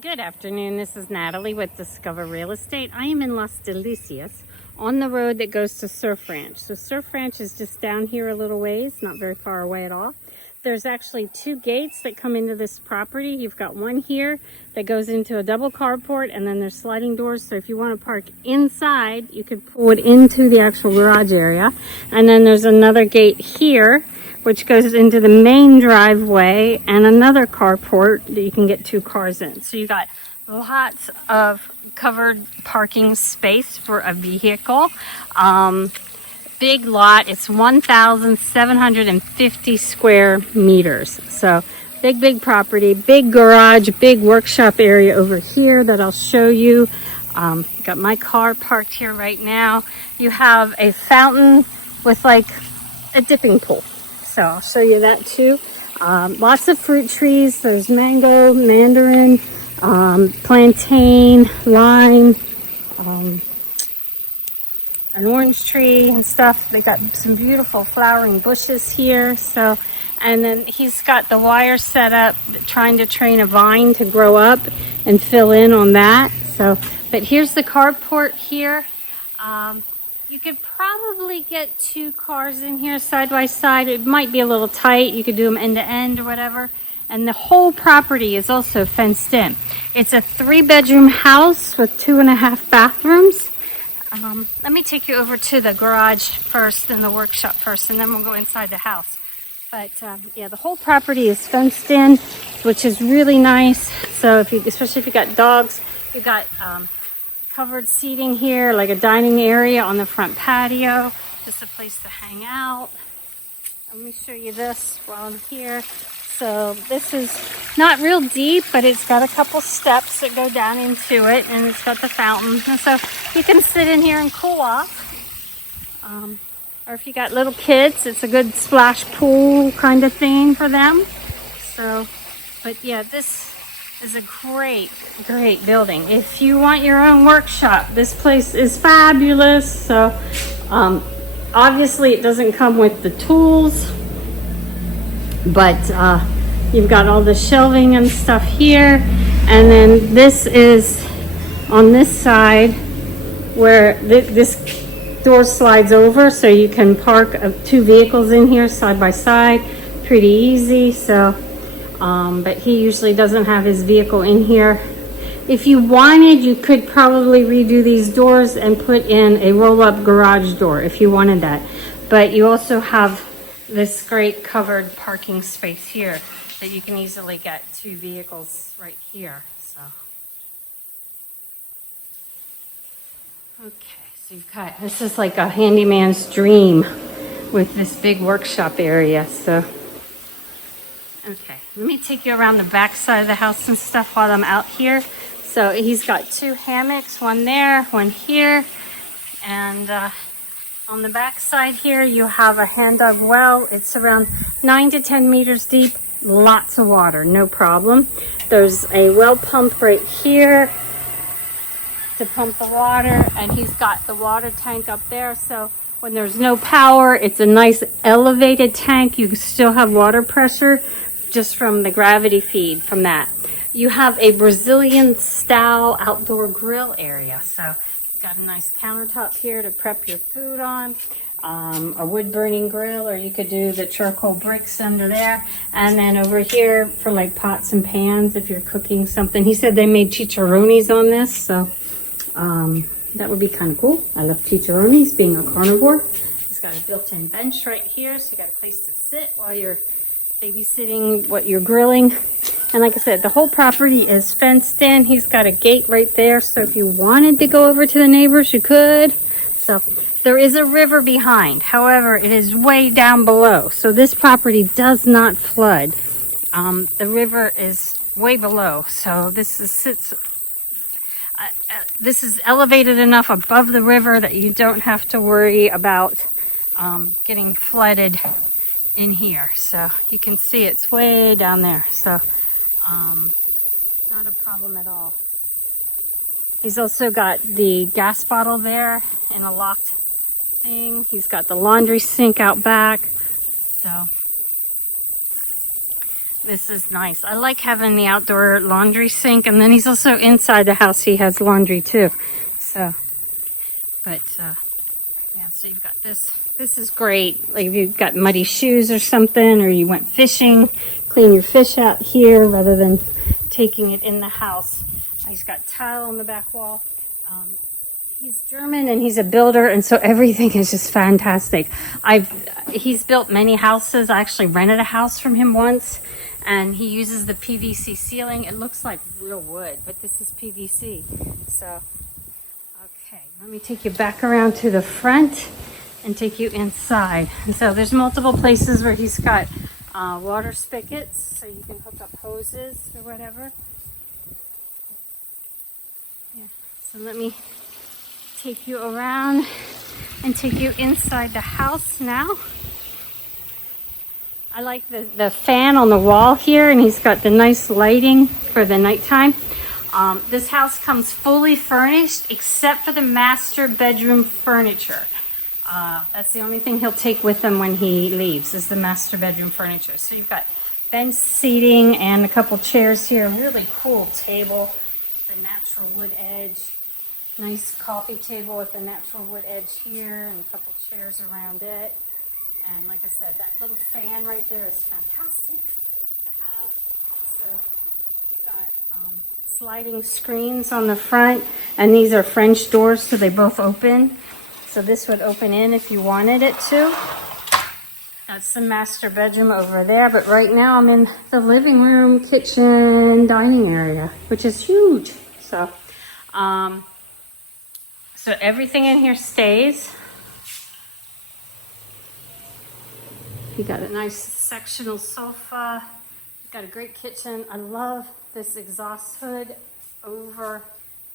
Good afternoon. This is Natalie with Discover Real Estate. I am in Las Delicias on the road that goes to Surf Ranch. So Surf Ranch is just down here a little ways, not very far away at all. There's actually two gates that come into this property. You've got one here that goes into a double carport, and then there's sliding doors. So if you want to park inside, you could pull it into the actual garage area. And then there's another gate here, which goes into the main driveway, and another carport that you can get two cars in. So you got lots of covered parking space for a vehicle. Big lot. It's 1,750 square meters. So big property, big garage, big workshop area over here that I'll show you. Got my car parked here right now. You have a fountain with like a dipping pool. So I'll show you that too. Lots of fruit trees. There's mango, mandarin, plantain, lime, an orange tree and stuff. They got some beautiful flowering bushes here. So, and then he's got the wire set up, trying to train a vine to grow up and fill in on that. So, but here's the carport here. You could probably get two cars in here side by side. It might be a little tight. You could do them end to end or whatever. And the whole property is also fenced in. It's a 3-bedroom house with 2.5 bathrooms. Let me take you over to the garage first and the workshop first, and then we'll go inside the house. But yeah, the whole property is fenced in, which is really nice. So if you, especially if you got dogs, you got covered seating here, like a dining area on the front patio, just a place to hang out. Let me show you this while I'm here. So this is not real deep, but it's got a couple steps that go down into it, and it's got the fountain. And so you can sit in here and cool off. Or if you got little kids, it's a good splash pool kind of thing for them. So, but yeah, this is a great building. If you want your own workshop, this place is fabulous. So obviously it doesn't come with the tools, but you've got all the shelving and stuff here. And then this is on this side where this door slides over, so you can park two vehicles in here side by side. Pretty easy. So but he usually doesn't have his vehicle in here. If you wanted, you could probably redo these doors and put in a roll-up garage door if you wanted that. But you also have this great covered parking space here that you can easily get two vehicles right here. So, okay, so you've got, this is like a handyman's dream with this big workshop area. So, okay, let me take you around the back side of the house and stuff while I'm out here. So he's got two hammocks, one there, one here, and on the back side here, you have a hand-dug well. It's around 9 to 10 meters deep. Lots of water, no problem. There's a well pump right here to pump the water, and he's got the water tank up there. So when there's no power, it's a nice elevated tank. You still have water pressure just from the gravity feed from that. You have a Brazilian style outdoor grill area. So got a nice countertop here to prep your food on, a wood burning grill, or you could do the charcoal bricks under there. And then over here for like pots and pans if you're cooking something. He said they made chicharrones on this, so that would be kind of cool. I love chicharrones, being a carnivore. He's got a built-in bench right here, so you got a place to sit while you're babysitting what you're grilling. And like I said, the whole property is fenced in. He's got a gate right there, so if you wanted to go over to the neighbors, you could. So there is a river behind. However, it is way down below, so this property does not flood. The river is way below, so this is elevated enough above the river that you don't have to worry about getting flooded in here. So you can see it's way down there. So not a problem at all. He's also got the gas bottle there in a locked thing. He's got the laundry sink out back. So This is nice. I like having the outdoor laundry sink, and then he's also inside the house. He has laundry too. So, but yeah, so you've got this. This is great. Like if you've got muddy shoes or something, or you went fishing, clean your fish out here rather than taking it in the house. He's got tile on the back wall. He's German and he's a builder, and so everything is just fantastic. He's built many houses. I actually rented a house from him once, and he uses the PVC ceiling. It looks like real wood, but this is PVC. So, okay, let me take you back around to the front and take you inside. And so there's multiple places where he's got water spigots, so you can hook up hoses or whatever. Yeah, so let me take you around and take you inside the house now. I like the fan on the wall here, and he's got the nice lighting for the nighttime. This house comes fully furnished except for the master bedroom furniture. That's the only thing he'll take with him when he leaves, is the master bedroom furniture. So you've got bench seating and a couple chairs here. Really cool table, the natural wood edge. Nice coffee table with a natural wood edge here and a couple chairs around it. And like I said, that little fan right there is fantastic to have. So you've got sliding screens on the front, and these are French doors, so they both open. So this would open in if you wanted it to. That's the master bedroom over there, but right now I'm in the living room, kitchen, dining area, which is huge. So, so everything in here stays. You got a nice sectional sofa. You got a great kitchen. I love this exhaust hood over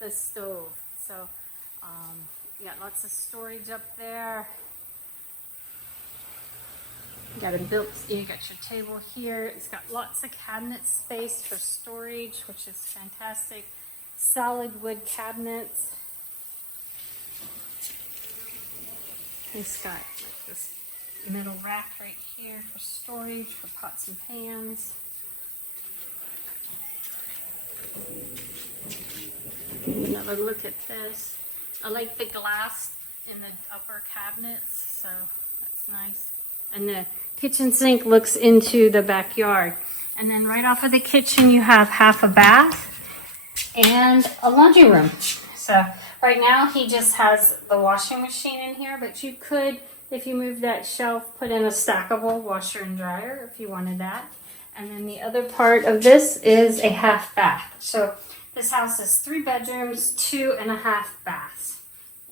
the stove. So you got lots of storage up there. You got you got your table here. It's got lots of cabinet space for storage, which is fantastic. Solid wood cabinets. It's got this metal rack right here for storage, for pots and pans. Another look at this. I like the glass in the upper cabinets, so that's nice. And the kitchen sink looks into the backyard. And then right off of the kitchen, you have half a bath and a laundry room. So right now he just has the washing machine in here, but you could, if you move that shelf, put in a stackable washer and dryer if you wanted that. And then the other part of this is a half bath. So this house is 3 bedrooms, 2.5 baths.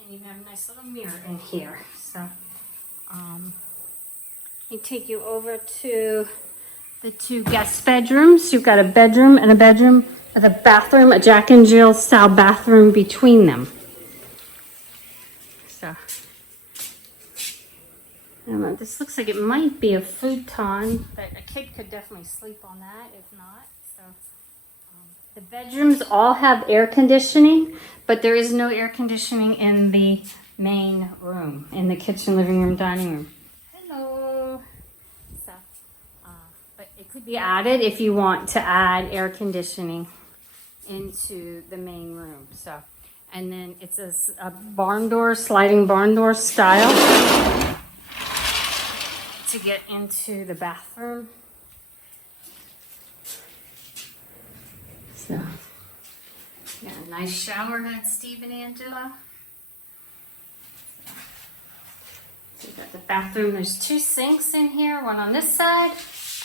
And you have a nice little mirror in here. So I take you over to the 2 guest bedrooms. You've got a bedroom and a bedroom with a bathroom, a Jack and Jill style bathroom between them. So, I don't know, this looks like it might be a futon, but a kid could definitely sleep on that if not. So, the bedrooms all have air conditioning, but there is no air conditioning in the main room, in the kitchen, living room, dining room. Hello. So, but it could be added if you want to add air conditioning into the main room. So, and then it's a barn door, sliding barn door style to get into the bathroom. So, got a nice shower head, Steve and Angela. So you've got the bathroom. There's 2 sinks in here, one on this side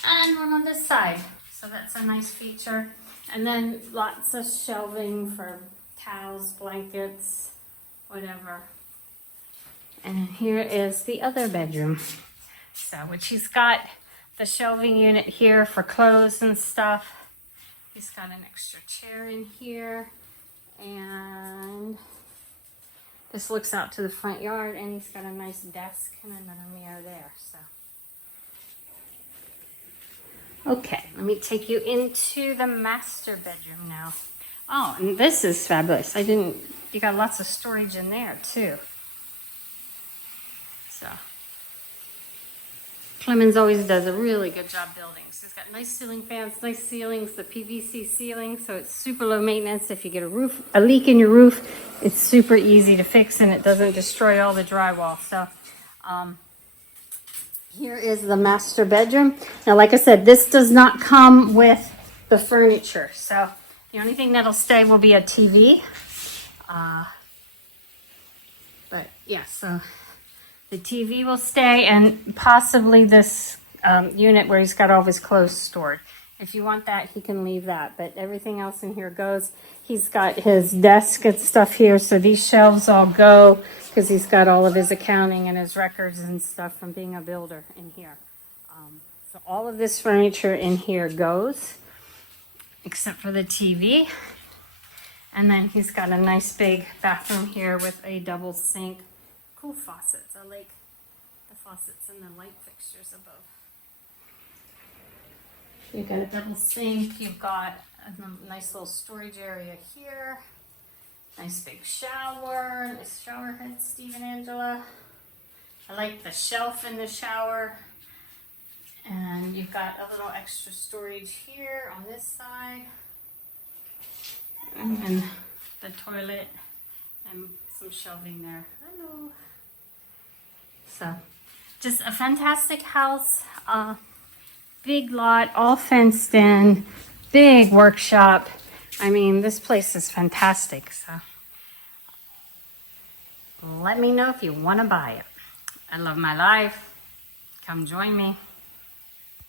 and one on this side. So that's a nice feature. And then lots of shelving for towels, blankets, whatever. And here is the other bedroom. So, which he's got the shelving unit here for clothes and stuff. He's got an extra chair in here. And this looks out to the front yard, and he's got a nice desk and another mirror there. So. Okay, let me take you into the master bedroom now. Oh, and this is fabulous. You got lots of storage in there too. So, Clemens always does a really good job building. So it's got nice ceiling fans, nice ceilings, the PVC ceiling, so it's super low maintenance. If you get a leak in your roof, it's super easy to fix and it doesn't destroy all the drywall. So here is the master bedroom. Now, like I said, this does not come with the furniture. So the only thing that'll stay will be a TV. But yeah, so the TV will stay and possibly this unit where he's got all of his clothes stored. If you want that, he can leave that. But everything else in here goes. He's got his desk and stuff here. So these shelves all go because he's got all of his accounting and his records and stuff from being a builder in here. So all of this furniture in here goes except for the TV. And then he's got a nice big bathroom here with a double sink. Cool faucets. I like the faucets and the light fixtures above. You've got a double sink. You've got a nice little storage area here. Nice big shower. Nice shower head, Steve and Angela. I like the shelf in the shower. And you've got a little extra storage here on this side. And then the toilet and some shelving there. Hello. So, just a fantastic house. Big lot, all fenced in. Big workshop. I mean, this place is fantastic. So, let me know if you want to buy it. I love my life. Come join me.